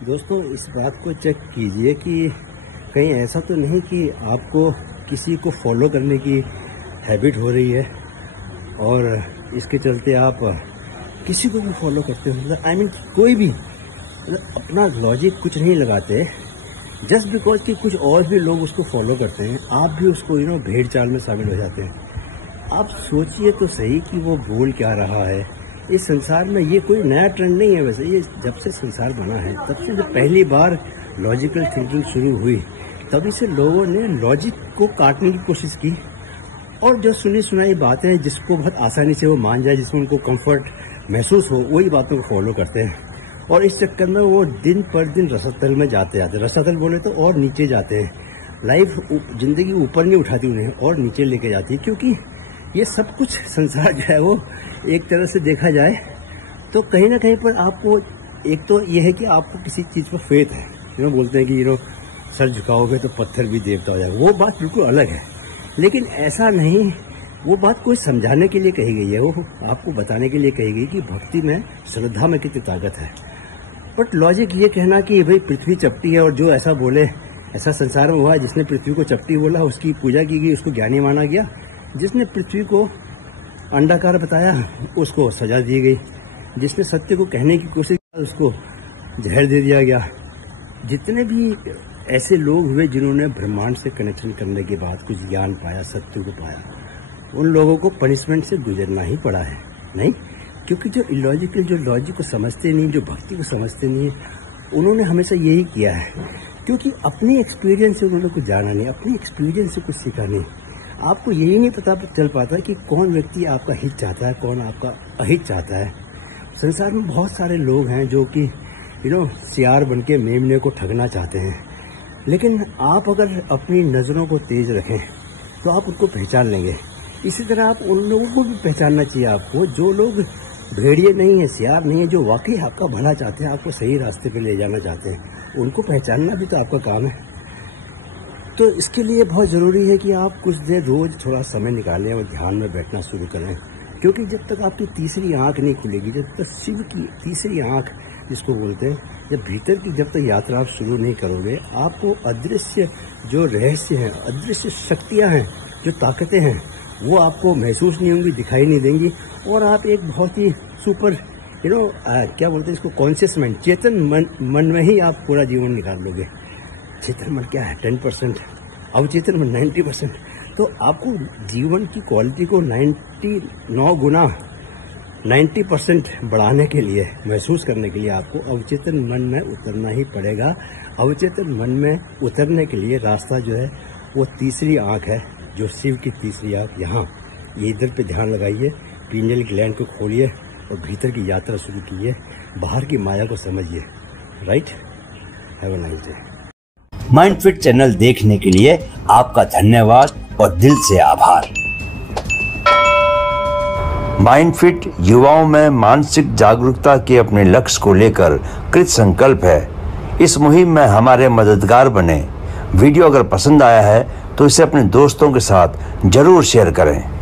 दोस्तों इस बात को चेक कीजिए कि कहीं ऐसा तो नहीं कि आपको किसी को फॉलो करने की हैबिट हो रही है और इसके चलते आप किसी को भी फॉलो करते हो। मतलब आई मीन कोई भी अपना लॉजिक कुछ नहीं लगाते जस्ट बिकॉज कि कुछ और भी लोग उसको फॉलो करते हैं, आप भी उसको भेड़ चाल में शामिल हो जाते हैं। आप सोचिए तो सही कि वो बोल क्या रहा है। इस संसार में ये कोई नया ट्रेंड नहीं है, वैसे ये जब से संसार बना है तब से जब पहली बार लॉजिकल थिंकिंग शुरू हुई तभी से लोगों ने लॉजिक को काटने की कोशिश की और जो सुनी सुनाई बातें जिसको बहुत आसानी से वो मान जाए, जिसमें उनको कंफर्ट महसूस हो, वही बातों को फॉलो करते हैं। और इस चक्कर में वो दिन पर दिन रसातल में जाते जाते, रसातल बोले तो और नीचे जाते हैं। लाइफ जिंदगी ऊपर नहीं उठाती उन्हें और नीचे लेके जाती है, क्योंकि ये सब कुछ संसार जो है वो एक तरह से देखा जाए तो कहीं ना कहीं पर आपको एक तो ये है कि आपको किसी चीज़ पर फेथ है। बोलते हैं कि सर झुकाओगे तो पत्थर भी देवता हो जाएगा, वो बात बिल्कुल अलग है। लेकिन ऐसा नहीं, वो बात कोई समझाने के लिए कही गई है, वो आपको बताने के लिए कही गई कि भक्ति में, श्रद्धा में कितनी ताकत है। बट लॉजिक ये कहना कि भाई पृथ्वी चपटी है और जो ऐसा बोले ऐसा संसार में हुआ, जिसने पृथ्वी को चपटी बोला उसकी पूजा की गई, उसको ज्ञानी माना गया। जिसने पृथ्वी को अंडाकार बताया उसको सजा दी गई, जिसने सत्य को कहने की कोशिश की उसको जहर दे दिया गया। जितने भी ऐसे लोग हुए जिन्होंने ब्रह्मांड से कनेक्शन करने के बाद कुछ ज्ञान पाया, सत्य को पाया, उन लोगों को पनिशमेंट से गुजरना ही पड़ा है। नहीं, क्योंकि जो इलॉजिकल, जो लॉजिक को समझते नहीं, जो भक्ति को समझते नहीं, उन्होंने हमेशा यही किया है, क्योंकि अपनी एक्सपीरियंस से उन्होंने कुछ जाना नहीं, अपनी एक्सपीरियंस से कुछ सीखा नहीं। आपको यही नहीं पता चल पाता कि कौन व्यक्ति आपका हित चाहता है, कौन आपका अहित चाहता है। संसार में बहुत सारे लोग हैं जो कि सियार बन के मेमने को ठगना चाहते हैं, लेकिन आप अगर अपनी नज़रों को तेज रखें तो आप उनको पहचान लेंगे। इसी तरह आप उन लोगों को भी पहचानना चाहिए आपको, जो लोग भेड़िए नहीं है, सियार नहीं है, जो वाकई आपका भला चाहते हैं, आपको सही रास्ते पे ले जाना चाहते हैं, उनको पहचानना भी तो आपका काम है। तो इसके लिए बहुत ज़रूरी है कि आप कुछ देर रोज़ थोड़ा समय निकालें और ध्यान में बैठना शुरू करें, क्योंकि जब तक आपकी तीसरी आँख नहीं खुलेगी, जब तक शिव की तीसरी आँख जिसको बोलते हैं, जब भीतर की जब तक यात्रा आप शुरू नहीं करोगे, आपको अदृश्य जो रहस्य हैं, अदृश्य शक्तियाँ हैं, जो ताकतें हैं, वो आपको महसूस नहीं होंगी, दिखाई नहीं देंगी और आप एक बहुत ही सुपर क्या बोलते हैं इसको, कॉन्शियस माइंड, चेतन मन में ही आप पूरा जीवन निकाल लोगे। चेतन मन क्या है? 10%, अवचेतन मन 90%। तो आपको जीवन की क्वालिटी को 99 गुना 90% बढ़ाने के लिए, महसूस करने के लिए आपको अवचेतन मन में उतरना ही पड़ेगा। अवचेतन मन में उतरने के लिए रास्ता जो है वो तीसरी आँख है, जो शिव की तीसरी आँख। यहाँ ये इधर पे ध्यान लगाइए, पीनियल ग्लैंड को खोलिए और भीतर की यात्रा शुरू कीजिए, बाहर की माया को समझिए। Right, have a nice day. Mindfit channel देखने के लिए आपका धन्यवाद और दिल से आभार। माइंडफिट युवाओं में मानसिक जागरूकता के अपने लक्ष्य को लेकर कृत संकल्प है। इस मुहिम में हमारे मददगार बने। वीडियो अगर पसंद आया है तो इसे अपने दोस्तों के साथ जरूर शेयर करें।